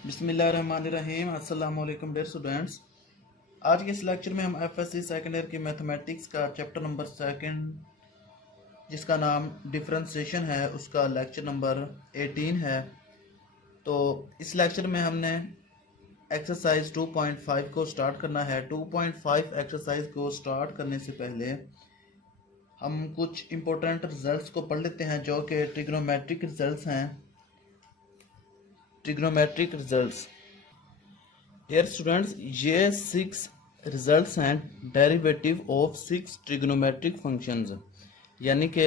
बिस्मिल्लाहिर्रहमानिर्रहीम। अस्सलाम वालेकुम डियर स्टूडेंट्स। आज के इस लेक्चर में हम एफएससी सेकेंड ईयर की मैथमेटिक्स का चैप्टर नंबर सेकंड जिसका नाम डिफरेंशिएशन है उसका लेक्चर नंबर 18 है। तो इस लेक्चर में हमने एक्सरसाइज 2.5 को स्टार्ट करना है। 2.5 एक्सरसाइज को स्टार्ट करने से पहले हम कुछ इम्पोर्टेंट रिजल्ट्स को पढ़ लेते हैं जो कि ट्रिग्नोमेट्रिक रिजल्ट्स हैं। ट्रिग्नोमेट्रिक रिजल्ट्स डियर स्टूडेंट्स, ये 6 रिजल्ट्स हैं डेरिवेटिव ऑफ 6 ट्रिग्नोमेट्रिक फंक्शंस, यानी कि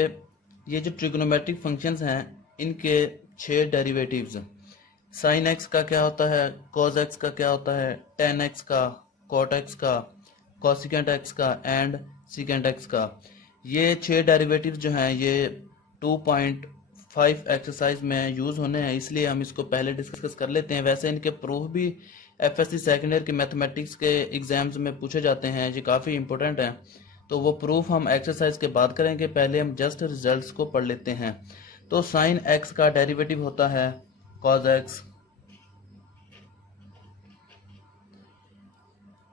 ये जो ट्रिग्नोमेट्रिक फंक्शंस हैं इनके 6 डेरिवेटिव्स। साइन एक्स का क्या होता है, कॉज एक्स का क्या होता है, टेन एक्स का, कॉट एक्स का, कॉसिकेंट एक्स का एंड सीकेंट एक्स का। ये 6 डेरिवेटिव्स जो हैं ये 2.5 एक्सरसाइज में यूज़ होने हैं, इसलिए हम इसको पहले डिस्कस कर लेते हैं। वैसे इनके प्रूफ भी एफएससी सेकेंड ईयर के मैथमेटिक्स के एग्जाम्स में पूछे जाते हैं, ये काफ़ी इंपॉर्टेंट हैं। तो वो प्रूफ हम एक्सरसाइज के बाद करेंगे, पहले हम जस्ट रिजल्ट्स को पढ़ लेते हैं। तो साइन एक्स का डेरिवेटिव होता है cos x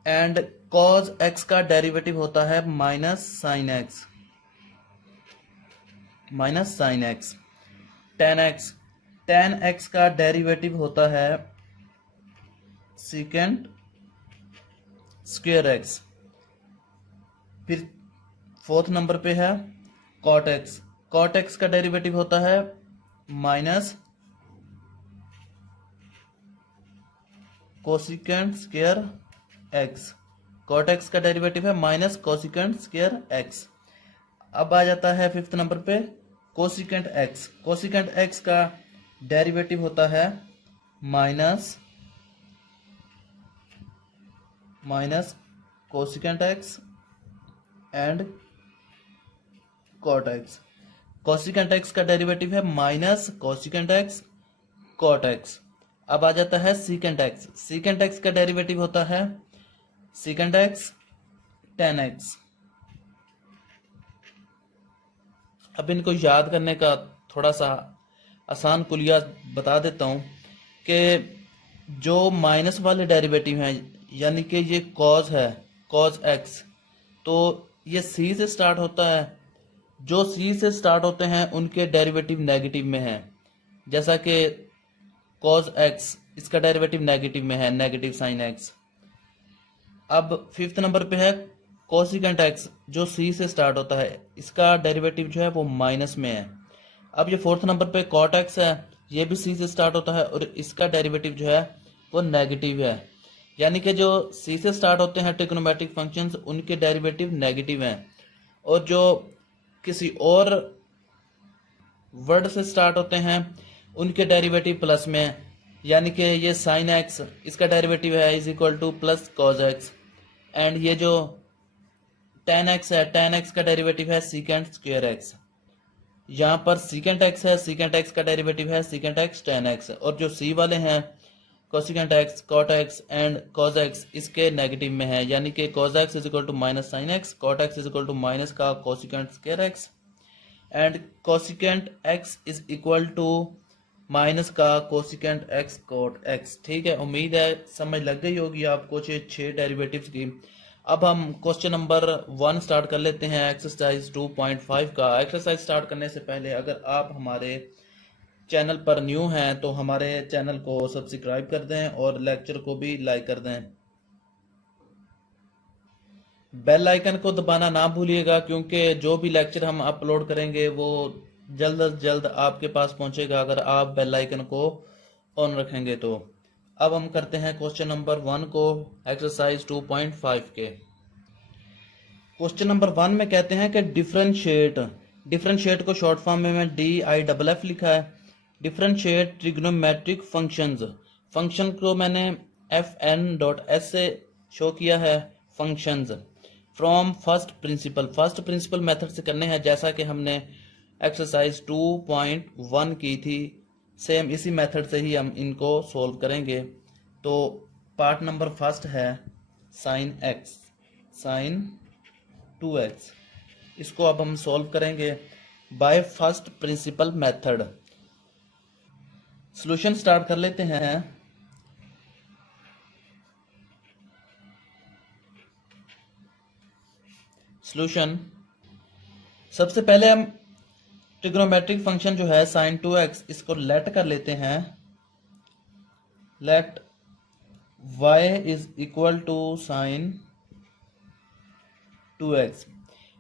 and cos x का डेरिवेटिव होता है minus sine x, minus sine x. Tan x का डेरिवेटिव होता है सीकेंट स्क्वायर एक्स। फिर फोर्थ नंबर पे है कॉट एक्स। कॉट एक्स का डेरिवेटिव होता है minus cosecant square x. Cot x का डेरिवेटिव है माइनस कोसिकेंट स्क्वायर एक्स। अब आ जाता है फिफ्थ नंबर पे कोसिकेंट एक्स। कोसिकेंट एक्स का डेरिवेटिव होता है minus cosecant x and cot x. Cosecant x का डेरिवेटिव है minus cosecant x cot x. अब आ जाता है सीकेंट एक्स। सीकेंट एक्स का डेरिवेटिव होता है सीकेंट एक्स टेन एक्स। अब इनको याद करने का थोड़ा सा आसान कुलिया बता देता हूं कि जो माइनस वाले डेरिवेटिव हैं, यानी कि ये कॉज है, कॉज एक्स, तो ये सी से स्टार्ट होता है। जो सी से स्टार्ट होते हैं उनके डेरिवेटिव नेगेटिव में है, जैसा कि कॉज एक्स, इसका डेरिवेटिव नेगेटिव में है, नेगेटिव साइन एक्स। अब फिफ्थ नंबर पे है कोसिकेंट एक्स, जो सी से स्टार्ट होता है, इसका डेरिवेटिव जो है वो माइनस में है। अब ये फोर्थ नंबर पे कॉट एक्स है, ये भी सी से स्टार्ट होता है और इसका डेरिवेटिव जो है वो नेगेटिव है। यानी कि जो सी से स्टार्ट होते हैं ट्रिग्नोमेट्रिक फंक्शंस उनके डेरिवेटिव नेगेटिव हैं, और जो किसी और वर्ड से स्टार्ट होते हैं उनके डेरिवेटिव प्लस में है। यानी कि ये साइन एक्स, इसका डेरिवेटिव है is equal to plus cos x. And ये जो टेन एक्स है, टेन एक्स का डेरिवेटिव है सीकेंट स्क्वायर एक्स। यहाँ पर सीकेंट एक्स है, सीकेंट एक्स का डेरिवेटिव है सीकेंट एक्स टेन एक्स। और जो सी वाले हैं cosecant x, cot x and cos x, इसके नेगेटिव में है। यानी कि cos x is equal to minus sine x, cot x is equal to minus का cosecant square x and cosecant x is equal to minus का cosecant x cot x. ठीक है, उम्मीद है समझ लग गई होगी आपको 6 डेरिवेटिव्स की। अब हम क्वेश्चन नंबर 1 स्टार्ट कर लेते हैं एक्सरसाइज 2.5 का। एक्सरसाइज स्टार्ट करने से पहले अगर आप हमारे चैनल पर न्यू हैं तो हमारे चैनल को सब्सक्राइब कर दें और लेक्चर को भी लाइक कर दें। बेल आइकन को दबाना ना भूलिएगा, क्योंकि जो भी लेक्चर हम अपलोड करेंगे वो जल्द अज जल्द आपके पास पहुंचेगा अगर आप बेल आइकन को ऑन रखेंगे तो। अब हम करते हैं क्वेश्चन नंबर 1 को एक्सरसाइज 2.5 के। क्वेश्चन नंबर 1 में कहते हैं कि डिफरेंशिएट को शॉर्ट फॉर्म में DIFF लिखा है। डिफरेंशिएट ट्रिग्नोमेट्रिक फंक्शंस, फंक्शन को मैंने FN.S से शो किया है functions from first principle method से करने हैं, जैसा कि हमने एक्सरसाइज 2.1 की थी। सेम इसी मेथड से ही हम इनको सोल्व करेंगे। तो पार्ट नंबर फर्स्ट है साइन एक्स, साइन 2x, इसको अब हम सोल्व करेंगे bye first principle method. Solution start कर लेते हैं। सॉल्यूशन। सबसे पहले हम ट्रिग्नोमेट्रिक फंक्शन जो है sin 2x इसको लेट कर लेते हैं। Let y is equal to sin 2x,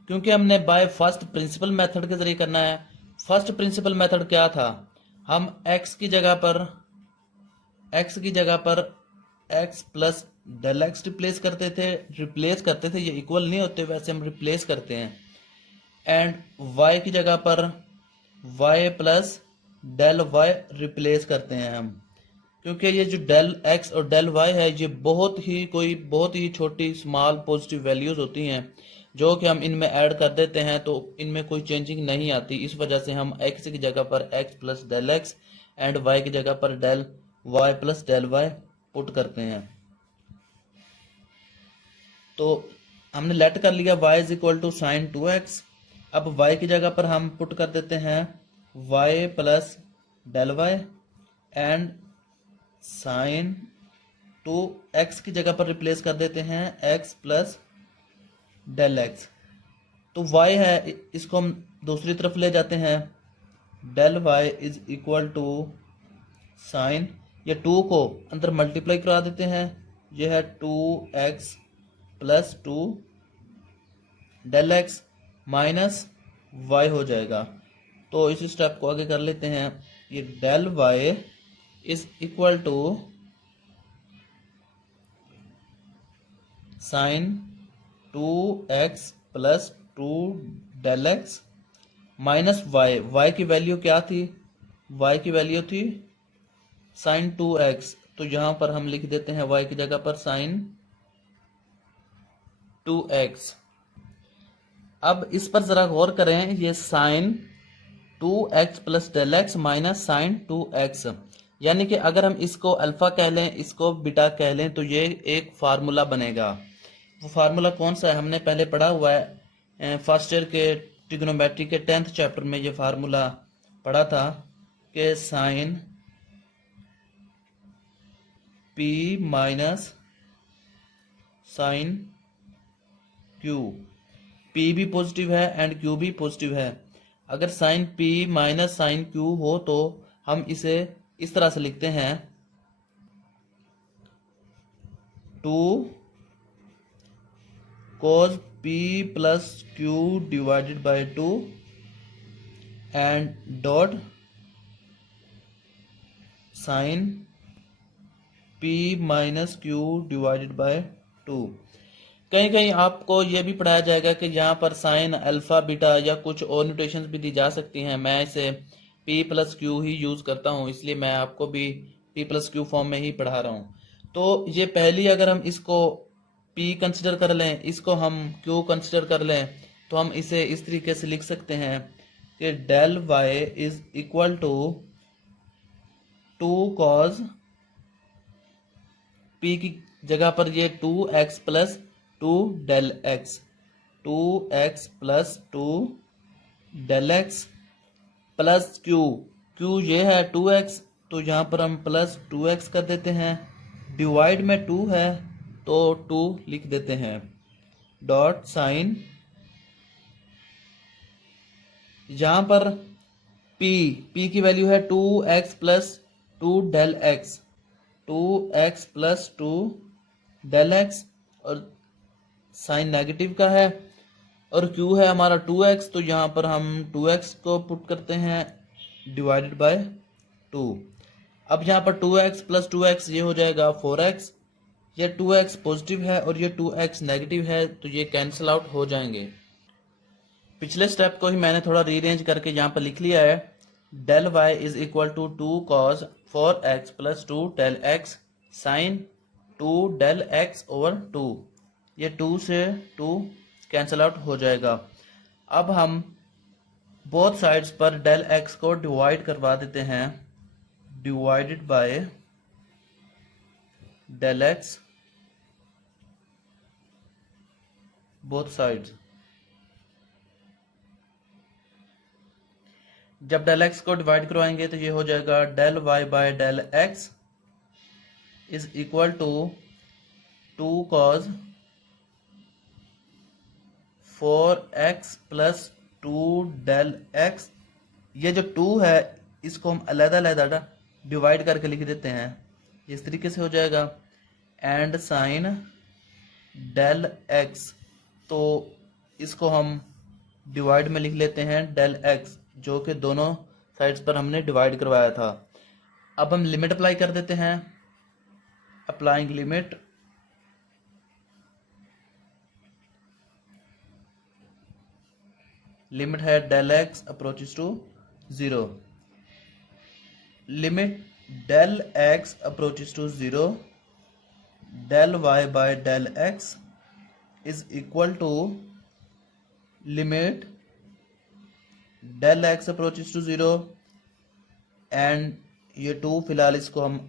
क्योंकि हमने बाय फर्स्ट प्रिंसिपल मेथड के जरिए करना है। फर्स्ट प्रिंसिपल मेथड क्या था, हम x की जगह पर x plus del x replace करते थे। ये इक्वल नहीं होते, वैसे हम रिप्लेस करते हैं। एंड y की जगह पर y plus del y replace करते हैं हम, क्योंकि ये जो डेल x और डेल y है ये बहुत ही छोटी स्मॉल पॉजिटिव वैल्यूज होती हैं, जो कि हम इनमें ऐड कर देते हैं तो इनमें कोई चेंजिंग नहीं आती। इस वजह से हम x की जगह पर x plus del x and y की जगह पर del y plus del y put करते हैं। तो हमने लेट कर लिया y is equal to sine 2x। अब y की जगह पर हम पुट कर देते हैं y plus del y and sine 2x की जगह पर रिप्लेस कर देते हैं x प्लस डेल एक्स। तो y है, इसको हम दूसरी तरफ ले जाते हैं। Del y is equal to sine, ये 2 को अंदर मल्टीप्लाई करा देते हैं, ये है 2x plus 2 del x minus y हो जाएगा। तो इस स्टेप को आगे कर लेते हैं। ये del y is equal to sine 2x plus 2 del x minus y की वैल्यू क्या थी, y की वैल्यू थी साइन 2x, तो यहां पर हम लिख देते हैं y की जगह पर साइन 2x। अब इस पर जरा गौर करें, ये sine 2x plus del x minus sine 2x, यानी कि अगर हम इसको अल्फा कह लें, इसको बीटा कह लें, तो ये एक फार्मूला बनेगा। वो फार्मूला कौन सा है, हमने पहले पढ़ा हुआ है फर्स्ट ईयर के ट्रिग्नोमेट्री के 10th चैप्टर में। ये फार्मूला पढ़ा था कि sine p minus sine q, p भी पॉजिटिव है एंड q भी पॉजिटिव है। अगर sine p minus sine q हो तो हम इसे इस तरह से लिखते हैं 2 cos p plus q divided by 2 and dot sine p minus q divided by 2। कहीं कहीं आपको यह भी पढ़ाया जाएगा कि यहाँ पर साइन अल्फा बीटा या कुछ और नोटेशंस भी दी जा सकती हैं। मैं इसे p प्लस क्यू ही यूज़ करता हूँ, इसलिए मैं आपको भी p प्लस क्यू फॉर्म में ही पढ़ा रहा हूँ। तो ये पहली, अगर हम इसको p कंसिडर कर लें, इसको हम q कंसिडर कर लें, तो हम इसे इस तरीके से लिख सकते हैं कि del y is equal to 2 cos p की जगह पर ये 2x plus 2 del x, 2x plus 2 del x plus q ये है 2x, तो यहाँ पर हम प्लस 2x कर देते हैं। डिवाइड में 2 है तो 2 लिख देते हैं, डॉट साइन, यहाँ पर p की वैल्यू है 2x plus 2 del x, 2x plus 2 del x, और साइन नेगेटिव का है, और q है हमारा 2x, तो यहाँ पर हम 2x को पुट करते हैं डिवाइडेड बाय 2। अब यहाँ पर 2x प्लस 2x ये हो जाएगा 4x, ये 2x पॉजिटिव है और ये 2x नेगेटिव है, तो ये कैंसिल आउट हो जाएंगे। पिछले स्टेप को ही मैंने थोड़ा रीअरेंज करके यहाँ पर लिख लिया है। Del y is equal to 2 cos 4x plus 2 del x sine 2 del x over 2, ये 2 से 2 कैंसिल आउट हो जाएगा। अब हम बोथ साइड्स पर डेल x को डिवाइड करवा देते हैं, divided by del x both sides. जब डेल x को डिवाइड करवाएंगे तो ये हो जाएगा del y by del x is equal to 2 cos 4x plus 2 del x, ये जो 2 है इसको हम अलग-अलग डिवाइड करके लिख देते हैं, इस तरीके से हो जाएगा। एंड साइन डेल एक्स, तो इसको हम डिवाइड में लिख लेते हैं डेल एक्स, जो कि दोनों साइड्स पर हमने डिवाइड करवाया था। अब हम लिमिट अप्लाई कर देते हैं। अप्लाइंग लिमिट, लिमिट है del x approaches to 0, limit del x approaches to 0, del y by del x is equal to limit del x approaches to 0 and ये 2 फिलहाल इसको हम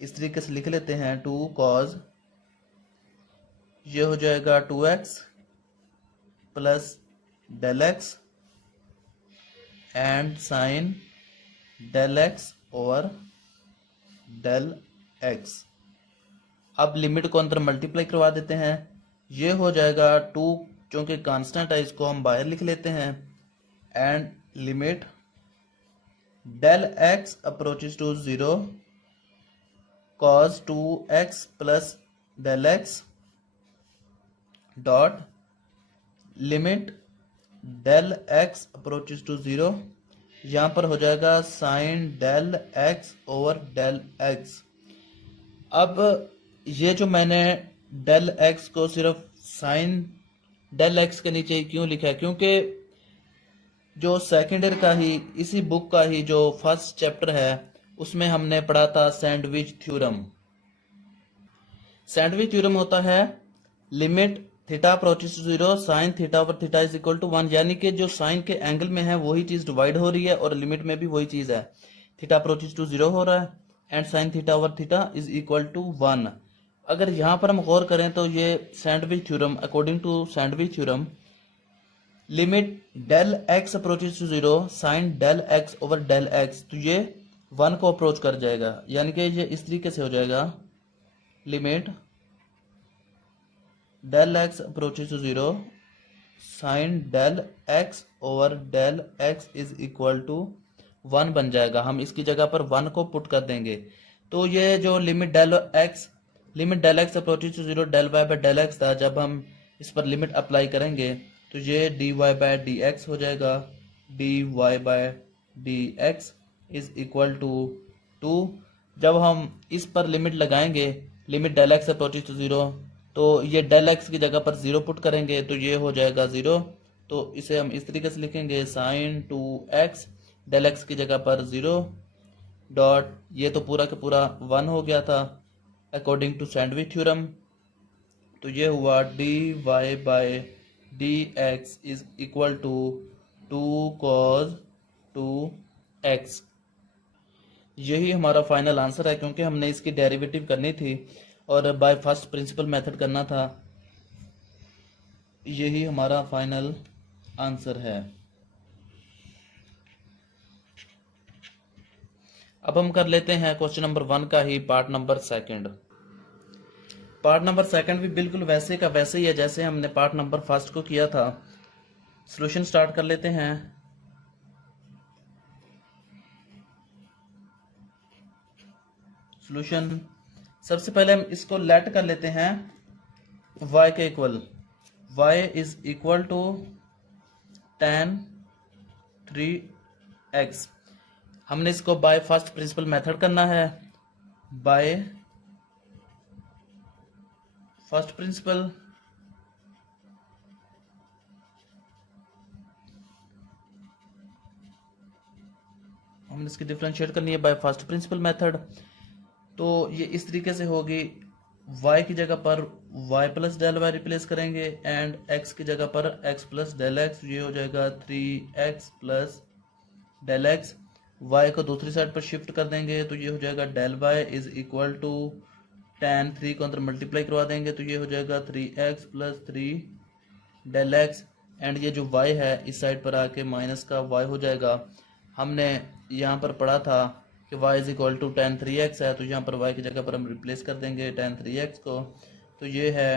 इस तरीके से लिख लेते हैं 2 कॉज, ये हो जाएगा 2x plus del x and sine del x over del x. अब लिमिट को अंदर मल्टीप्लाई करवा देते हैं, ये हो जाएगा 2, क्योंकि कांस्टेंट है इसको हम बाहर लिख लेते हैं, and limit del x approaches to 0 cos 2x plus del x dot limit del x approaches to 0, यहाँ पर हो जाएगा sine del x over del x. अब ये जो मैंने डेल एक्स को सिर्फ साइन डेल एक्स के नीचे क्यों लिखा है, क्योंकि जो सेकेंड ईयर का ही इसी बुक का ही जो फर्स्ट चैप्टर है उसमें हमने पढ़ा था सैंडविच थ्योरम। सैंडविच थ्योरम होता है limit theta approaches to 0 sine theta over theta is equal to 1, यानी कि जो साइन के एंगल में है वही चीज डिवाइड हो रही है और लिमिट में भी वही चीज है, थीटा अप्रोचेस टू 0 हो रहा है and sine theta over theta is equal to 1। अगर यहाँ पर हम गौर करें तो ये sandwich theorem, according to sandwich theorem, limit del x approaches to 0 sine del x over del x, तो ये 1 को अप्रोच कर जाएगा, यानी कि ये इस तरीके से हो जाएगा limit del x approaches to 0 sine del x over del x is equal to 1 बन जाएगा। हम इसकी जगह पर 1 को पुट कर देंगे, तो ये जो limit del x approaches to 0 del y by del x था, जब हम इस पर लिमिट अप्लाई करेंगे तो ये d y by d x हो जाएगा, d y by d x is equal to 2। जब हम इस पर लिमिट लगाएंगे, limit del x approaches to 0, तो ये डेल एक्स की जगह पर 0 पुट करेंगे तो ये हो जाएगा 0, तो इसे हम इस तरीके से लिखेंगे साइन 2x डेल एक्स की जगह पर 0 डॉट, ये तो पूरा का पूरा 1 हो गया था अकॉर्डिंग टू सैंडविच थ्योरम, तो ये हुआ d y by d x is equal to 2 cos 2x। यही हमारा फाइनल आंसर है, क्योंकि हमने इसकी डेरिवेटिव करनी थी और बाय फर्स्ट प्रिंसिपल मेथड करना था। यही हमारा फाइनल आंसर है। अब हम कर लेते हैं क्वेश्चन नंबर 1 का ही पार्ट नंबर 2। पार्ट नंबर 2 भी बिल्कुल वैसे का वैसे ही है जैसे हमने पार्ट नंबर 1 को किया था। सॉल्यूशन स्टार्ट कर लेते हैं। सॉल्यूशन, सबसे पहले हम इसको लेट कर लेते हैं y के equal, y is equal to tan 3x। हमने इसको बाय फर्स्ट प्रिंसिपल मेथड करना है, बाय फर्स्ट प्रिंसिपल हमने इसकी डिफरेंशिएट करनी है बाय फर्स्ट प्रिंसिपल मेथड। तो ये इस तरीके से होगी, y की जगह पर y plus del y replace करेंगे एंड x की जगह पर x प्लस डेल एक्स, ये हो जाएगा 3x plus del x. y को दूसरी साइड पर शिफ्ट कर देंगे तो ये हो जाएगा del y is equal to tan 3 को अंदर मल्टीप्लाई करवा देंगे तो ये हो जाएगा 3x plus 3 del x, and ये जो y है इस साइड पर आके माइनस का y हो जाएगा। हमने यहाँ पर पढ़ा था कि y is equal to tan 3x है, तो यहाँ पर y की जगह पर हम रिप्लेस कर देंगे tan 3x को, तो ये है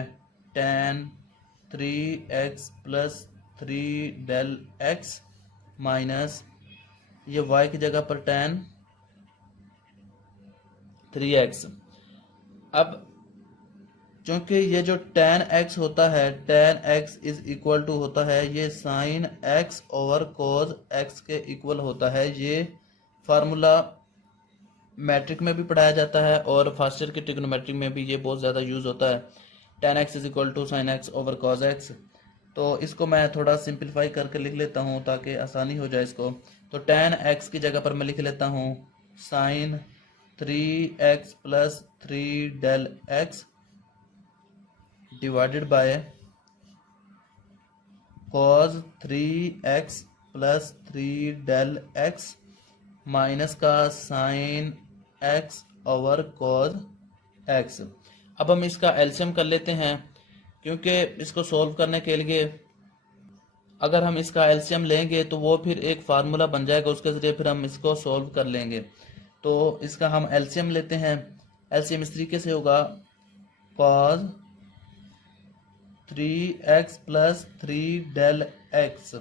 tan 3x plus 3 del x minus ये y की जगह पर tan 3x। अब क्योंकि ये जो tan x होता है, tan x is equal to होता है ये sin x over cos x के इक्वल होता है। ये फार्मूला मैट्रिक में भी पढ़ाया जाता है और फर्स्ट ईयर के ट्रिग्नोमेट्री में भी ये बहुत ज़्यादा यूज़ होता है। tan x is equal to sin x over cos x। तो इसको मैं थोड़ा सिंप्लीफाई करके लिख लेता हूँ ताकि आसानी हो जाए इसको। तो tan x की जगह पर मैं लिख लेता हूँ sin 3x plus 3 del x divided by cos 3x plus 3 del x minus का sin x over cos x। अब हम इसका एलसीएम कर लेते हैं, क्योंकि इसको सॉल्व करने के लिए अगर हम इसका एलसीएम लेंगे तो वो फिर एक फार्मूला बन जाएगा, उसके ज़रिए फिर हम इसको सॉल्व कर लेंगे। तो इसका हम एलसीएम लेते हैं। एलसीएम इस तरीके से होगा cos 3x plus 3 del x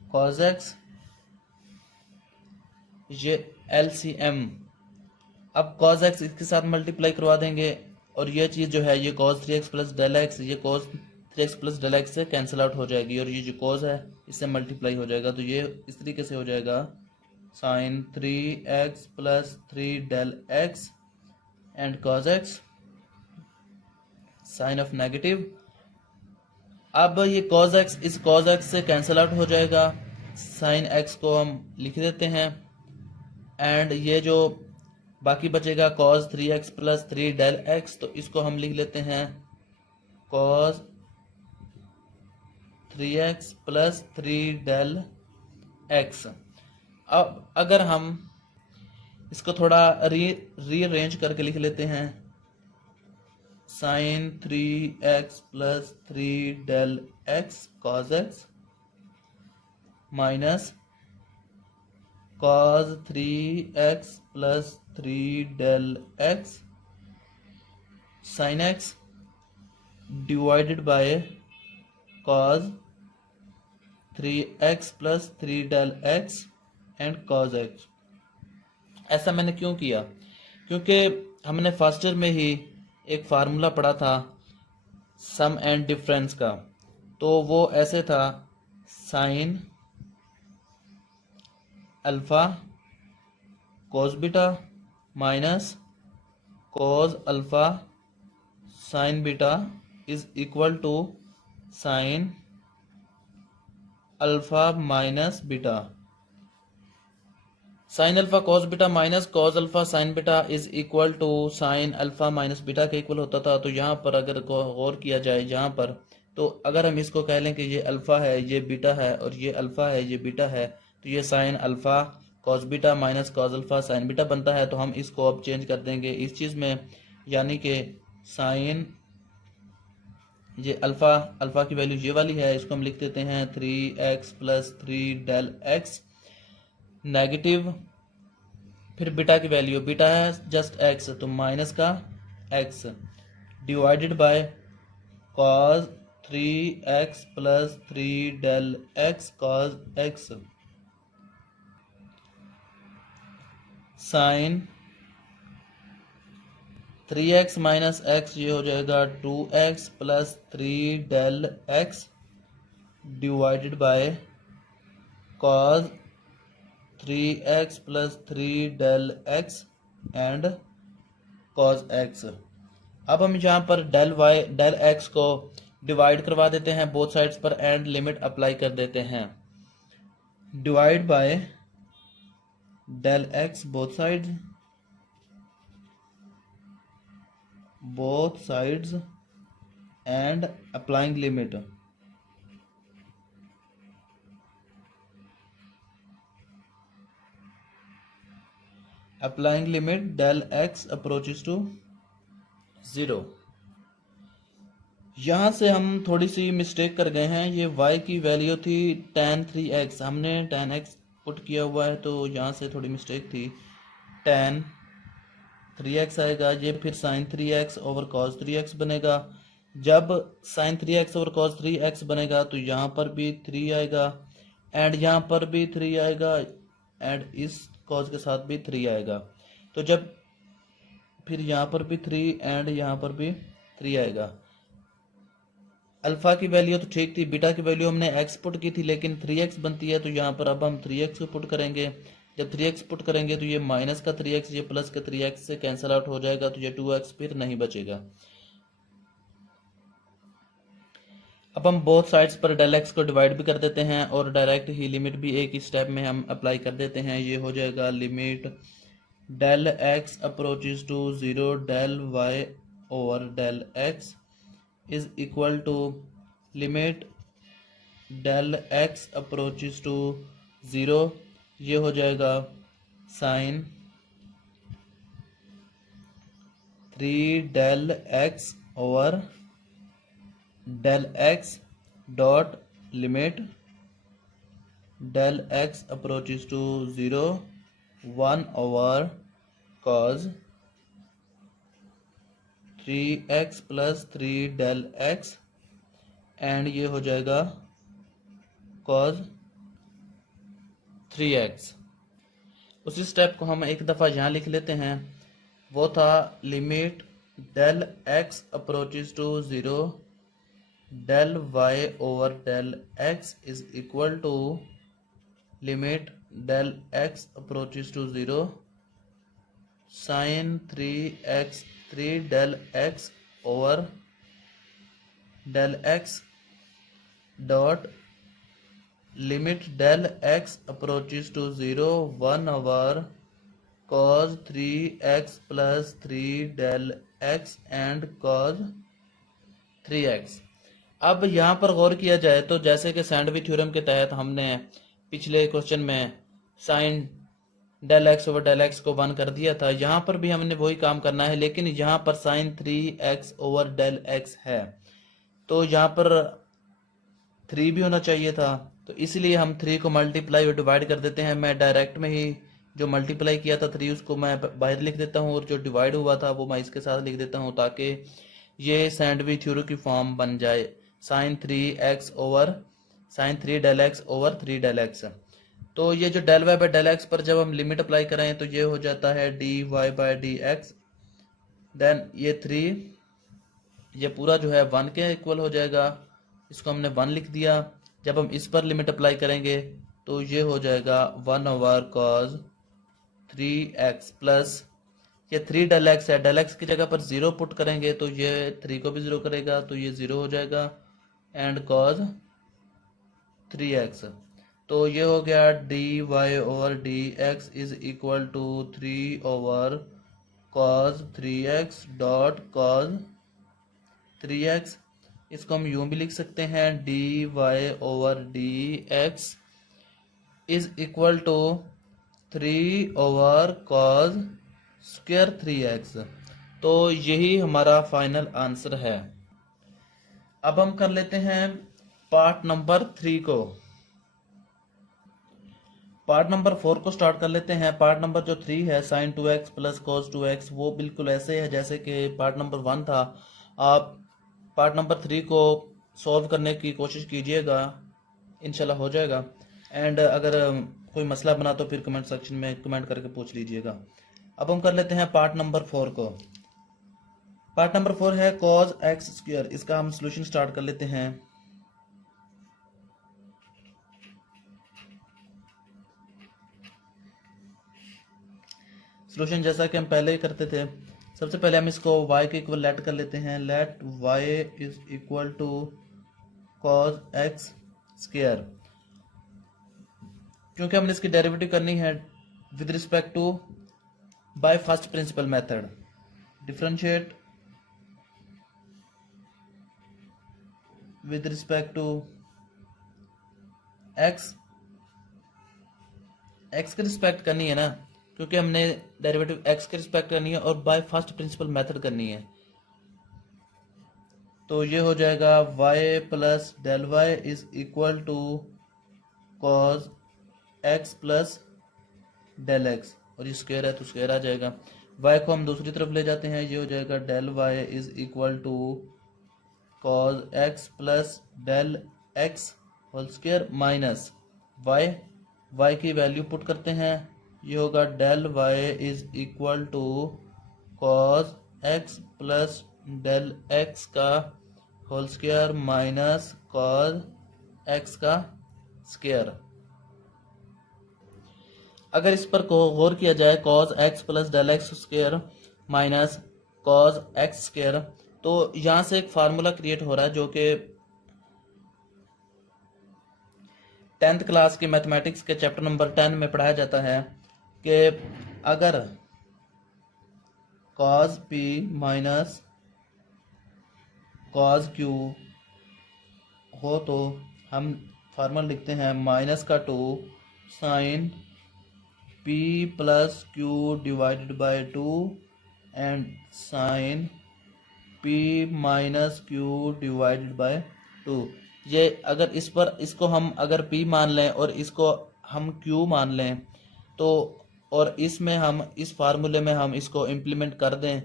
cos x, ये एलसीएम। अब cos x इसके साथ मल्टीप्लाई करवा देंगे और ये चीज़ जो है ये cos 3x plus del x, ये cos 3x plus del x से कैंसिल आउट हो जाएगी और ये जो cos है इससे मल्टीप्लाई हो जाएगा। तो ये इस तरीके से हो जाएगा sin 3x plus 3 del x and cos x sign of negative. अब ये cos x इस cos x से कैंसिल आउट हो जाएगा, sin x को हम लिख देते हैं एंड ये जो बाकी बचेगा cos 3x plus 3 del x, तो इसको हम लिख लेते हैं cos 3x plus 3 del x। अब अगर हम इसको थोड़ा रीअरेंज करके लिख लेते हैं sin 3x plus 3 del x cos x minus cos 3x plus 3 del x sin x divided by cos 3x plus 3 del x and cos x। ऐसा मैंने क्यों किया? क्योंकि हमने फर्स्ट ईयर में ही एक फार्मूला पढ़ा था सम एंड डिफरेंस का, तो वो ऐसे था sine alpha cos beta minus cos alpha sine beta is equal to sine alpha minus beta. Sine alpha cos beta minus cos alpha sine beta is equal to sine alpha minus beta के equal होता था। तो यहाँ पर अगर गौर किया जाए यहाँ पर, तो अगर हम इसको कह लें कि ये अल्फा है ये बीटा है और ये अल्फा है ये बीटा है, तो ये sign alpha cos beta minus cos alpha sine beta बनता है। तो हम इसको अब चेंज कर देंगे इस चीज़ में, यानी कि साइन ये अल्फा की वैल्यू ये वाली है, इसको हम लिख देते हैं 3x plus 3 del x negative, फिर बीटा की वैल्यू बीटा है जस्ट x तो माइनस का x divided by cos 3x plus 3 del x cos x sine 3x minus x ये हो जाएगा 2x plus 3 del x divided by cos 3x plus 3 del x and cos x। अब हम यहाँ पर del x को divide करवा देते हैं बोथ साइड्स पर एंड लिमिट अप्लाई कर देते हैं। Divide by del x both sides and applying limit. Applying limit del x approaches to 0। यहाँ से हम थोड़ी सी मिस्टेक कर गए हैं। ये y की वैल्यू थी tan 3x, हमने tan x पुट किया हुआ है, तो यहाँ से थोड़ी मिस्टेक थी। tan 3x आएगा, ये फिर sin 3x over cos 3x बनेगा। जब साइन 3x और कॉस 3x बनेगा तो यहाँ पर भी 3 आएगा एंड यहाँ पर भी 3 आएगा एंड इस कॉस के साथ भी 3 आएगा। तो जब फिर यहाँ पर भी 3 एंड यहाँ पर भी 3 आएगा। अल्फा की वैल्यू तो ठीक थी, बीटा की वैल्यू हमने x पुट की थी लेकिन 3x बनती है, तो यहाँ पर अब हम 3x को पुट करेंगे। जब 3x पुट करेंगे तो ये माइनस का 3x ये प्लस का 3x से कैंसिल आउट हो जाएगा, तो ये 2x फिर नहीं बचेगा। अब हम बोथ साइड्स पर डेल एक्स को डिवाइड भी कर देते हैं और डायरेक्ट ही लिमिट भी एक ही स्टेप में हम अप्लाई कर देते हैं। ये हो जाएगा limit del x approaches to 0 del y over del x is equal to limit del x approaches to 0। ये हो जाएगा sine 3 del x over del x dot limit del x approaches to 0 1 over cos 3x plus 3 del x and ये हो जाएगा cause 3x। उसी step को हम एक दफ़ा यहाँ लिख लेते हैं, वो था limit del x approaches to 0 del y over del x is equal to limit del x approaches to 0 sine 3 del x over del x dot limit del x approaches to 0 1 over cos 3x plus 3 del x and cos 3x। अब यहाँ पर गौर किया जाए तो जैसे कि sandwich theorem के तहत हमने पिछले क्वेश्चन में sine del x over del x को 1 कर दिया था, यहाँ पर भी हमने वही काम करना है, लेकिन यहाँ पर sign 3x over del x है तो यहाँ पर 3 भी होना चाहिए था, तो इसलिए हम 3 को मल्टीप्लाई और डिवाइड कर देते हैं। मैं डायरेक्ट में ही जो मल्टीप्लाई किया था 3 उसको मैं बाहर लिख देता हूँ और जो डिवाइड हुआ था वो मैं इसके साथ लिख देता हूँ ताकि ये सैंडविच थ्योरम की फॉर्म बन जाए sine 3x over sine 3 del x over 3 del x. तो ये जो del y by del x पर जब हम लिमिट अप्लाई करें तो ये हो जाता है d y by d x, then ये 3 ये पूरा जो है 1 के इक्वल हो जाएगा, इसको हमने 1 लिख दिया। जब हम इस पर लिमिट अप्लाई करेंगे तो ये हो जाएगा 1 ओवर कॉज 3x प्लस ये 3 डेल एक्स है, डेल एक्स की जगह पर 0 पुट करेंगे तो ये 3 को भी 0 करेगा तो ये 0 हो जाएगा एंड कॉज 3x। तो ये हो गया d y over d x is equal to 3 over cos 3x dot cos 3x। इसको हम यूं भी लिख सकते हैं d y over d x is equal to 3 over cos square 3x। तो यही हमारा फाइनल आंसर है। अब हम कर लेते हैं पार्ट नंबर 3 को। पार्ट नंबर 4 को स्टार्ट कर लेते हैं। पार्ट नंबर जो 3 है sign 2x plus cos 2x वो बिल्कुल ऐसे है जैसे कि पार्ट नंबर 1 था। आप पार्ट नंबर 3 को सॉल्व करने की कोशिश कीजिएगा, इंशाल्लाह हो जाएगा। एंड अगर कोई मसला बना तो फिर कमेंट सेक्शन में कमेंट करके पूछ लीजिएगा। अब हम कर लेते हैं पार्ट नंबर 4 को। पार्ट नंबर 4 है कॉज एक्स स्क्वायर। इसका हम सॉल्यूशन स्टार्ट कर लेते हैं। सॉल्यूशन जैसा कि हम पहले ही करते थे, सबसे पहले हम इसको y के इक्वल लेट कर लेते हैं। Let y is equal to cos x square, क्योंकि हमने इसकी डेरिवेटिव करनी है with respect to by first principle method. Differentiate with respect to x, x के रिस्पेक्ट करनी है ना, क्योंकि हमने डेरिवेटिव एक्स के रिस्पेक्ट करनी है और बाय फर्स्ट प्रिंसिपल मेथड करनी है। तो ये हो जाएगा y plus del y is equal to cos x plus del x, और ये स्क्वायर है तो स्क्वायर आ जाएगा। y को हम दूसरी तरफ ले जाते हैं, ये हो जाएगा del y is equal to cos x plus del x whole square minus y, y की वैल्यू पुट करते हैं, ये होगा del y is equal to cos x plus del x का whole square minus cos x का square. अगर इस पर गौर किया जाए cos x plus del x square minus cos x square, तो यहां से एक फार्मूला क्रिएट हो रहा है जो कि 10th क्लास के मैथमेटिक्स के चैप्टर नंबर 10 में पढ़ाया जाता है कि अगर cos p minus cos q हो तो हम फार्मूला लिखते हैं माइनस का 2 sine p plus q divided by 2 and sine p minus q divided by 2। ये अगर इस पर इसको हम अगर p मान लें और इसको हम q मान लें तो, और इसमें हम इस फार्मूले में हम इसको इम्प्लीमेंट कर दें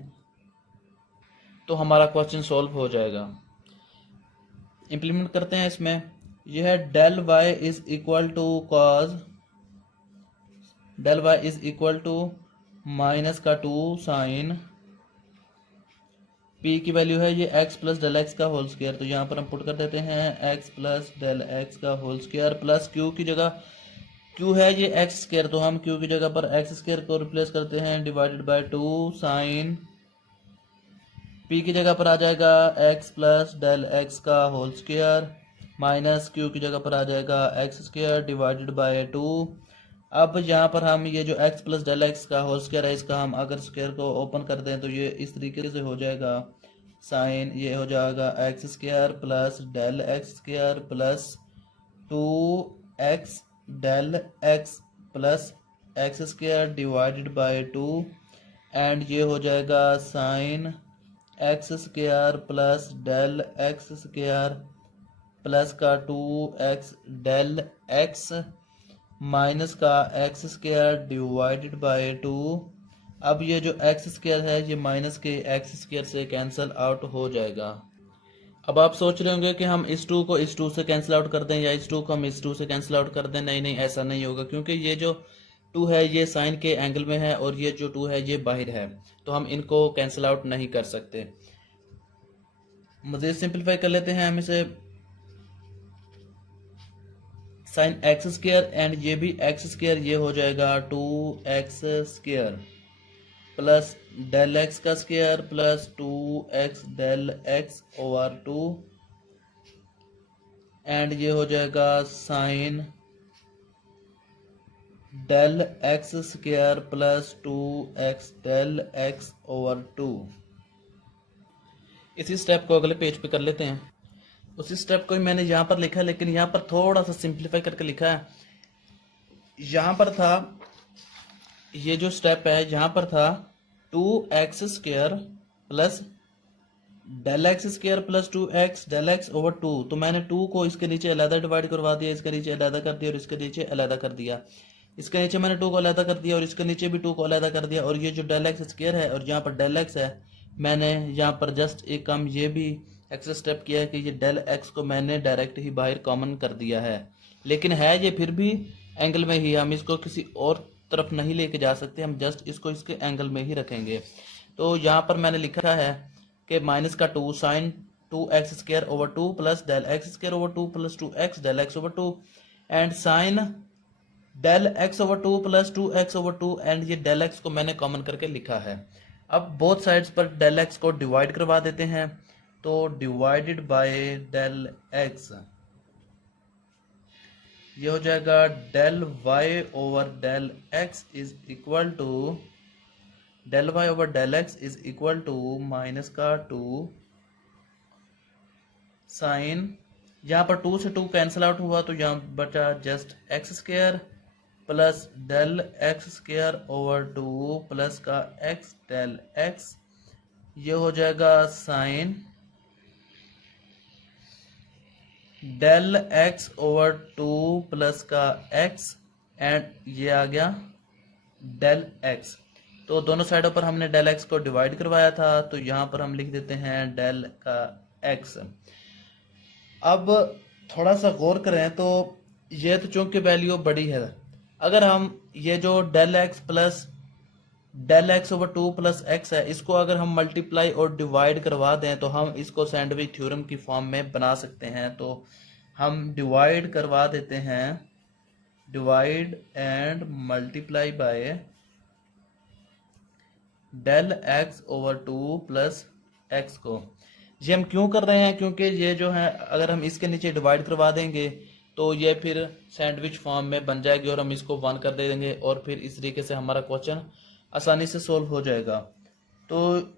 तो हमारा क्वेश्चन सॉल्व हो जाएगा। इम्प्लीमेंट करते हैं इसमें, यह है del y is equal to cos del y is equal to minus का 2 साइन p की वैल्यू है ये x प्लस डेल एक्स का होल स्क्वायर, तो यहाँ पर हम पुट कर देते हैं x प्लस डेल एक्स का होल स्क्वायर प्लस q की जगह q है ये x स्क्वायर, तो हम q की जगह पर x स्क्वायर को रिप्लेस करते हैं डिवाइडेड बाय 2 साइन p की जगह पर आ जाएगा x प्लस डेल एक्स का होल स्क्वायर माइनस q की जगह पर आ जाएगा x स्क्वायर डिवाइडेड बाय 2। अब यहाँ पर हम ये जो x प्लस डेल एक्स का होल स्क्वायर है इसका हम अगर स्क्वायर को ओपन कर दें तो ये इस तरीके से हो जाएगा, साइन ये हो जाएगा x square plus del x square plus 2x del x plus x square divided by 2 and ये हो जाएगा sine x square plus del x square plus का 2x डेल एक्स माइनस का एक्स स्क्वायर डिवाइडेड बाय 2। अब ये जो x square है ये माइनस के एक्स स्क्वायर से कैंसिल आउट हो जाएगा। अब आप सोच रहे होंगे कि हम इस 2 को इस 2 से कैंसिल आउट कर दें या इस 2 को हम इस 2 से कैंसिल आउट कर दें। नहीं, ऐसा नहीं होगा, क्योंकि ये जो 2 है ये साइन के एंगल में है और ये जो 2 है ये बाहर है, तो हम इनको कैंसिल आउट नहीं कर सकते। मज़ीद सिंपलीफाई कर लेते हैं हम इसे, साइन एक्स स्क्वायर एंड ये भी एक्स स्क्वायर, ये हो जाएगा 2x square plus del x का square plus 2x del x over 2 and ये हो जाएगा sine del x square plus 2x del x over 2। इसी स्टेप को अगले पेज पे कर लेते हैं। उसी स्टेप को ही मैंने यहाँ पर लिखा है, लेकिन यहाँ पर थोड़ा सा सिंप्लीफाई करके लिखा है। यहाँ पर था ये जो स्टेप है, यहाँ पर था 2x square plus del x square plus 2x del x over 2, तो मैंने 2 को इसके नीचे अलग डिवाइड करवा दिया, इसके नीचे अलग कर दिया और इसके नीचे अलग कर दिया। इसके नीचे मैंने 2 को अलग कर दिया और इसके नीचे भी 2 को अलग कर दिया। और ये जो डेल एक्स स्क्वायर है और यहाँ पर डेल एक्स है, मैंने यहाँ पर जस्ट एक काम ये भी एक्स्ट्रा स्टेप किया है कि ये डेल एक्स को मैंने डायरेक्ट ही बाहर कॉमन कर दिया है, लेकिन है ये फिर भी एंगल में ही, हम इसको किसी और तरफ नहीं लेके जा सकते, हम जस्ट इसको इसके एंगल में ही रखेंगे। तो यहाँ पर मैंने लिखा है कि माइनस का 2 sine 2x square over 2 plus del x square over 2 plus 2x del x over 2 and sine del x over 2 plus 2x over 2 and ये डेल एक्स को मैंने कॉमन करके लिखा है। अब बोथ साइड्स पर डेल एक्स को डिवाइड करवा देते हैं, तो डिवाइडेड बाय डेल एक्स ये हो जाएगा del y over del x is equal to del y over del x is equal to minus का 2 साइन, यहाँ पर 2 से 2 कैंसिल आउट हुआ तो यहाँ बचा just x square plus del x square over 2 plus का एक्स डेल एक्स, ये हो जाएगा sine del x over 2 plus का एक्स एंड ये आ गया डेल एक्स। तो दोनों साइडों पर हमने डेल एक्स को डिवाइड करवाया था, तो यहाँ पर हम लिख देते हैं डेल का एक्स। अब थोड़ा सा गौर करें तो ये तो चूंकि वैल्यू बड़ी है, अगर हम ये जो del x plus del x over 2 plus x है, इसको अगर हम मल्टीप्लाई और डिवाइड करवा दें तो हम इसको सैंडविच थ्योरम की फॉर्म में बना सकते हैं। तो हम डिवाइड करवा देते हैं, divide and multiply by del x over 2 plus x को। ये हम क्यों कर रहे हैं, क्योंकि ये जो है अगर हम इसके नीचे डिवाइड करवा देंगे तो ये फिर सैंडविच फॉर्म में बन जाएगी और हम इसको 1 कर देंगे और फिर इस तरीके से हमारा क्वेश्चन आसानी से सोल्व हो जाएगा। तो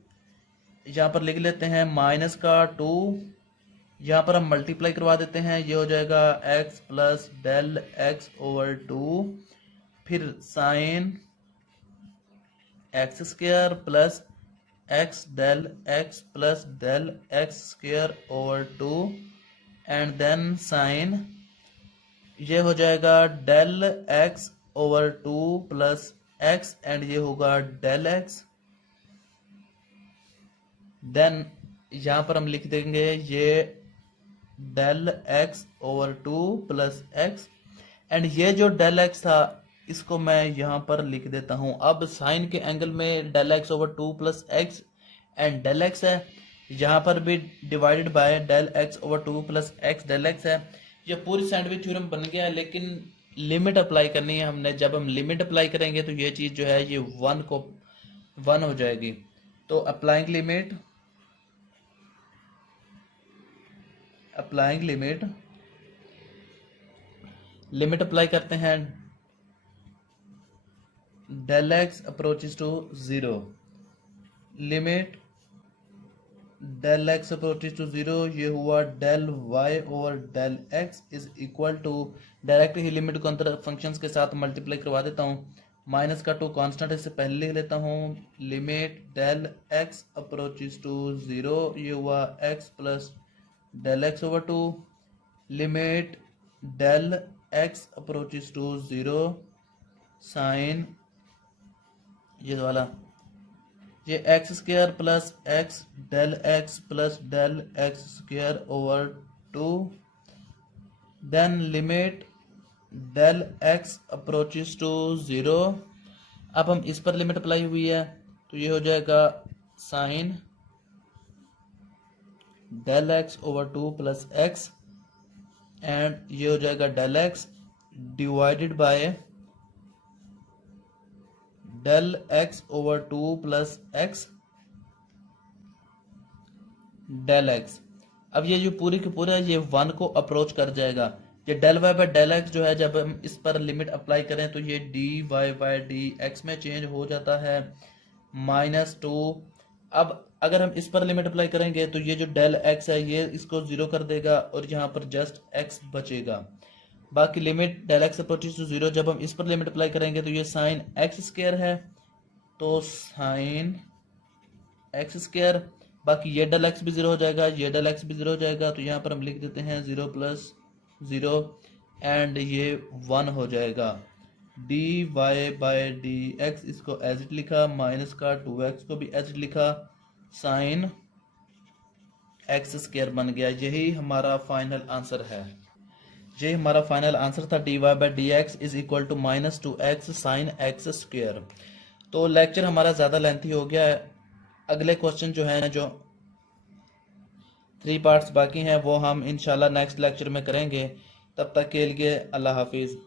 यहाँ पर लिख लेते हैं माइनस का 2, यहाँ पर हम मल्टीप्लाई करवा देते हैं, ये हो जाएगा x plus del x over 2, फिर sine x square plus x del x plus del x square over 2 and then sine, ये हो जाएगा del x over 2 plus x and ये होगा डेल एक्स। देन यहाँ पर हम लिख देंगे ये del x over 2 plus x and ये जो डेल एक्स था इसको मैं यहाँ पर लिख देता हूँ। अब साइन के एंगल में del x over 2 plus x and del x है, यहाँ पर भी divided by del x over 2 plus x del x है। ये पूरी सैंडविच थ्योरम बन गया है, लेकिन लिमिट अप्लाई करनी है हमने। जब हम लिमिट अप्लाई करेंगे तो ये चीज़ जो है ये 1 हो जाएगी। तो अप्लाइंग लिमिट लिमिट अप्लाई करते हैं, del x approaches to 0, limit del x approaches to 0, ये हुआ del y over del x is equal to, direct ही लिमिट को अंतर फंक्शंस के साथ मल्टीप्लाई करवा देता हूँ, माइनस का 2 कांस्टेंट इससे पहले लिख लेता हूँ, limit del x approaches to 0, ये हुआ x plus del x over 2, limit del x approaches to 0 sine ये वाला ये x square plus x del x plus del x square over 2, then limit del x approaches to 0। अब हम इस पर limit apply हुई है तो ये हो जाएगा sine del x over 2 plus x and ये हो जाएगा del x divided by del x over 2 plus x del x. अब ये जो पूरी की पूरा ये 1 को अप्रोच कर जाएगा। ये del y by del x जो है जब हम इस पर लिमिट अप्लाई करें तो ये d y by d x में चेंज हो जाता है -2। अब अगर हम इस पर लिमिट अप्लाई करेंगे तो ये जो डेल एक्स है ये इसको 0 कर देगा और यहाँ पर जस्ट एक्स बचेगा। बाकी limit del x approaches to 0, जब हम इस पर लिमिट अप्लाई करेंगे तो ये साइन एक्स स्क्वायर है तो साइन एक्स स्क्वायर, बाकी ये डेल एक्स भी 0 हो जाएगा, ये डेल एक्स भी 0 हो जाएगा, तो यहाँ पर हम लिख देते हैं 0 प्लस 0 एंड ये 1 हो जाएगा। D y by d x इसको एज इट लिखा, माइनस का 2x को भी एज इट लिखा, साइन एक्स स्क्वायर बन गया। यही हमारा फाइनल आंसर है। ये हमारा फाइनल आंसर था, d y by d x is equal to -2x sine x square. तो लेक्चर हमारा ज़्यादा लेंथी हो गया है। अगले क्वेश्चन जो है जो 3 पार्ट्स बाकी हैं वो हम इंशाल्लाह नेक्स्ट लेक्चर में करेंगे। तब तक के लिए अल्लाह हाफिज़।